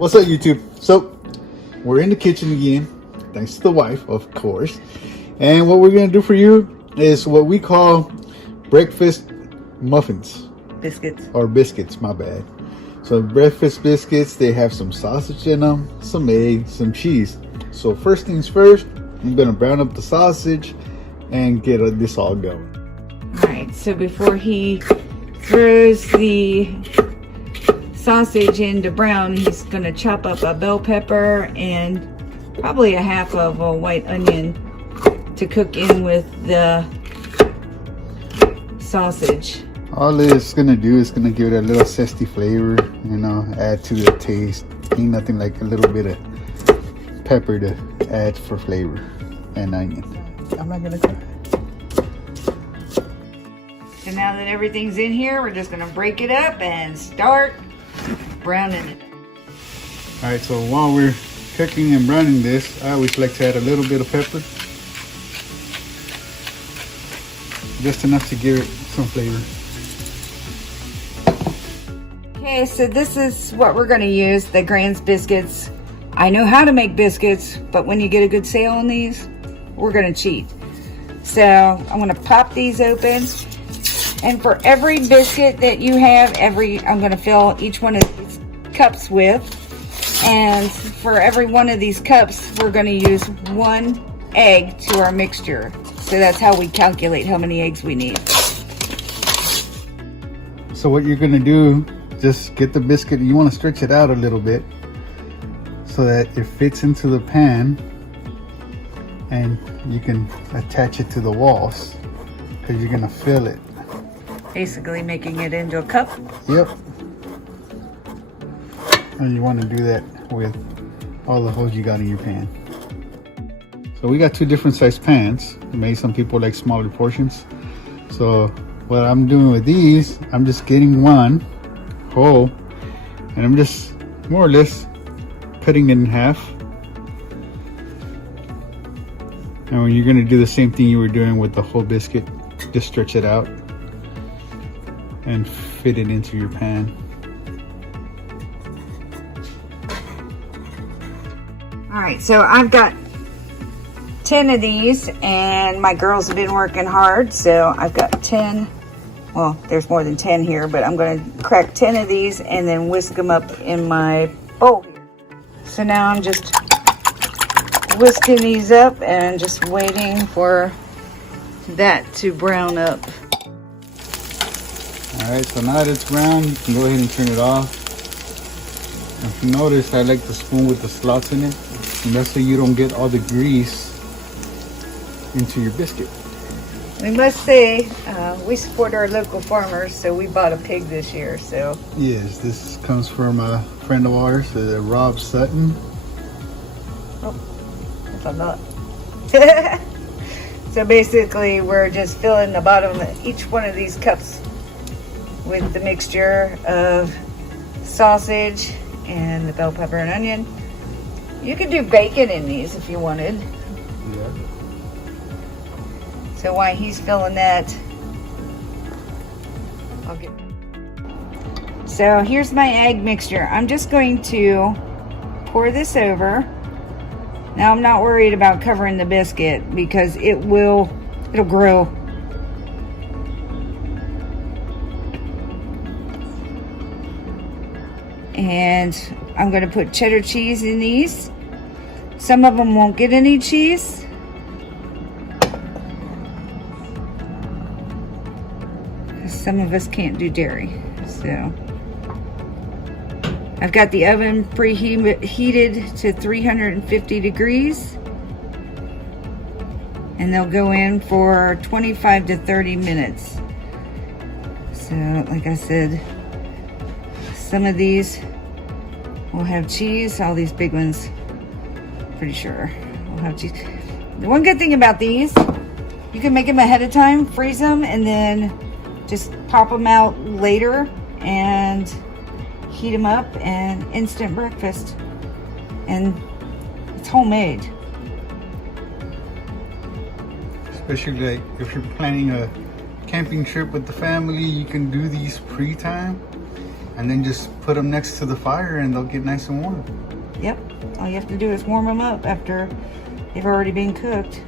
What's up, YouTube? So we're in the kitchen again, thanks to the wife, of course. And what we're gonna do for you is what we call breakfast muffins. Biscuits. Or biscuits, my bad. So breakfast biscuits, they have some sausage in them, some eggs, some cheese. So first things first, I'm gonna brown up the sausage and get this all going. Alright, so before he throws the sausage into brown, he's gonna chop up a bell pepper and probably a half of a white onion to cook in with the sausage. All it's gonna do is gonna give it a little zesty flavor, you know, add to the taste. Ain't nothing like a little bit of pepper to add for flavor and onion. I'm not gonna try. So now that everything's in here, we're just gonna break it up and start browning it. All right, so while we're cooking and browning this, I always like to add a little bit of pepper. Just enough to give it some flavor. Okay, so this is what we're gonna use, the Grand's biscuits. I know how to make biscuits, but when you get a good sale on these, we're gonna cheat. So I'm gonna pop these open, and for every biscuit that you have, I'm gonna fill each one of these cups with, and for every one of these cups, we're gonna use 1 egg to our mixture. So that's how we calculate how many eggs we need. So what you're gonna do, just get the biscuit, you wanna stretch it out a little bit so that it fits into the pan and you can attach it to the walls because you're gonna fill it. Basically making it into a cup. Yep. And you want to do that with all the holes you got in your pan. So we got 2 different size pans. Maybe some people like smaller portions. So what I'm doing with these, I'm just getting 1 hole and I'm just more or less cutting it in half. And when you're going to do the same thing you were doing with the whole biscuit, just stretch it out and fit it into your pan. All right, so I've got 10 of these, and my girls have been working hard, so I've got 10. Well, there's more than 10 here, but I'm going to crack 10 of these and then whisk them up in my bowl here. So now I'm just whisking these up and just waiting for that to brown up. Alright, so now that it's brown, you can go ahead and turn it off. If you notice, I like the spoon with the slots in it, and that's so you don't get all the grease into your biscuit. We must say, we support our local farmers, so we bought a pig this year, so. Yes, this comes from a friend of ours, Rob Sutton. Oh, if I'm not. So basically, we're just filling the bottom of each one of these cups with the mixture of sausage and the bell pepper and onion. You could do bacon in these if you wanted. Yeah. So while he's filling that, I'll get. So here's my egg mixture. I'm just going to pour this over. Now I'm not worried about covering the biscuit because it'll grow. And I'm going to put cheddar cheese in these. Some of them won't get any cheese. Some of us can't do dairy. So I've got the oven preheated to 350 degrees. And they'll go in for 25 to 30 minutes. So like I said, some of these will have cheese. All these big ones, pretty sure, will have cheese. The one good thing about these, you can make them ahead of time, freeze them, and then just pop them out later and heat them up, and instant breakfast. And it's homemade. Especially like if you're planning a camping trip with the family, you can do these pre-time. and then just put them next to the fire and they'll get nice and warm. Yep, all you have to do is warm them up after they've already been cooked.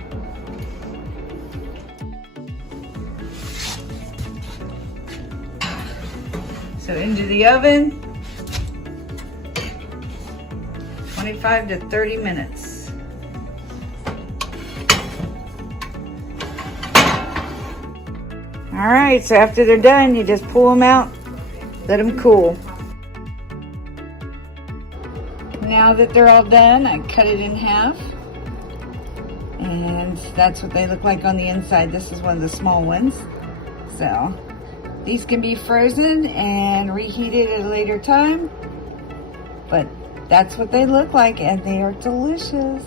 So into the oven, 25 to 30 minutes. All right, so after they're done, you just pull them out, let them cool. Now that they're all done, I cut it in half. And that's what they look like on the inside. This is one of the small ones. So these can be frozen and reheated at a later time. But that's what they look like, and they are delicious.